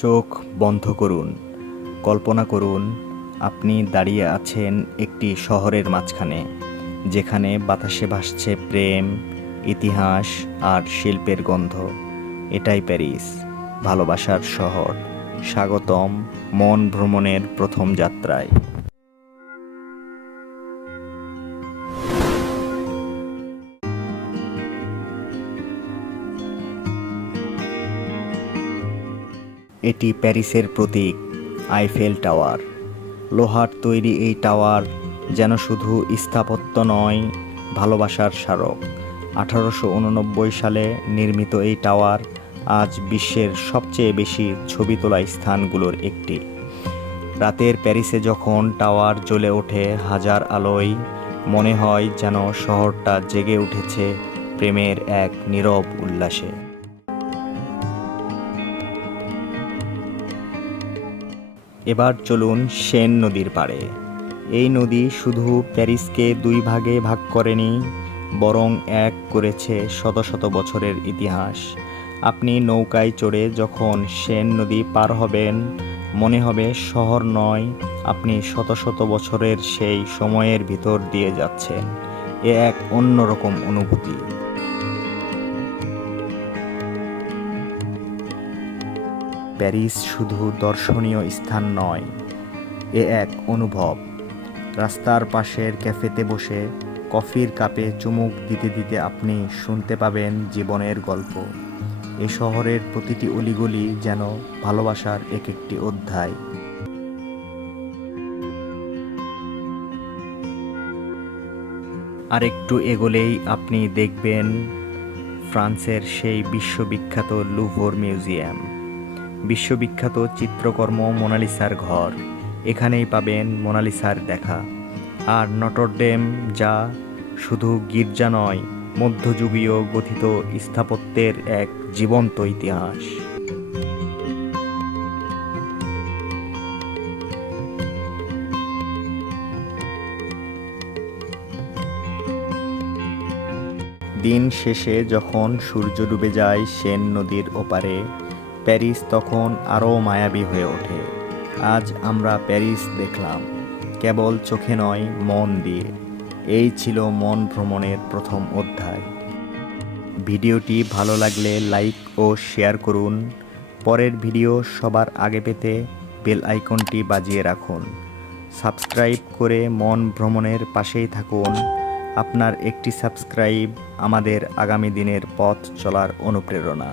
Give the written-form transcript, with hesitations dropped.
চোখ বন্ধ করুন। কল্পনা করুন আপনি দাঁড়িয়ে আছেন একটি শহরের মাঝখানে, যেখানে বাতাসে ভাসছে প্রেম, ইতিহাস আর শিল্পের গন্ধ। এটাই প্যারিস, ভালোবাসার শহর। স্বাগতম মন ভ্রমণের প্রথম যাত্রায়। এটি প্যারিসের প্রতীক, আইফেল টাওয়ার। লোহার তৈরি এই টাওয়ার যেন শুধু স্থাপত্য নয়, ভালোবাসার স্মারক। 1889 সালে নির্মিত এই টাওয়ার আজ বিশ্বের সবচেয়ে বেশি ছবি তোলা স্থানগুলোর একটি। রাতের প্যারিসে যখন টাওয়ার জ্বলে ওঠে হাজার আলোয়, মনে হয় যেন শহরটা জেগে উঠেছে প্রেমের এক নীরব উল্লাসে। এবার চলুন সেন নদীর পাড়ে। এই নদী শুধু প্যারিসকে দুই ভাগে ভাগ করেনি, বরং এক করেছে শত শত বছরের ইতিহাস। আপনি নৌকায় চড়ে যখন সেন নদী পার হবেন, মনে হবে শহর নয়, আপনি শত শত বছরের সেই সময়ের ভিতর দিয়ে যাচ্ছেন। এ এক অন্যরকম অনুভূতি। প্যারিস শুধু দর্শনীয় স্থান নয়, এ এক অনুভব। রাস্তার পাশের ক্যাফেতে বসে কফির কাপে চুমুক দিতে দিতে আপনি শুনতে পাবেন জীবনের গল্প। এ শহরের প্রতিটি অলিগলি যেন ভালোবাসার এক একটি অধ্যায়। আর একটু এগোলেই আপনি দেখবেন ফ্রান্সের সেই বিশ্ববিখ্যাত লুভর মিউজিয়াম, বিশ্ববিখ্যাত চিত্রকর্ম মোনালিসার ঘর। এখানেই পাবেন মোনালিসার দেখা। আর নটরডেম, যা শুধু গির্জা নয়, মধ্যযুগীয় গথিত স্থাপত্যের এক জীবন্ত ইতিহাস। দিন শেষে যখন সূর্য ডুবে যায় সেন নদীর ওপারে, প্যারিস তখন আরও মায়াবী হয়ে ওঠে। আজ আমরা প্যারিস দেখলাম, কেবল চোখে নয়, মন দিয়ে। এই ছিল মন ভ্রমণের প্রথম অধ্যায়। ভিডিওটি ভালো লাগলে লাইক ও শেয়ার করুন। পরের ভিডিও সবার আগে পেতে বেল আইকনটি বাজিয়ে রাখুন। সাবস্ক্রাইব করে মন ভ্রমণের পাশেই থাকুন। আপনার একটি সাবস্ক্রাইব আমাদের আগামী দিনের পথ চলার অনুপ্রেরণা।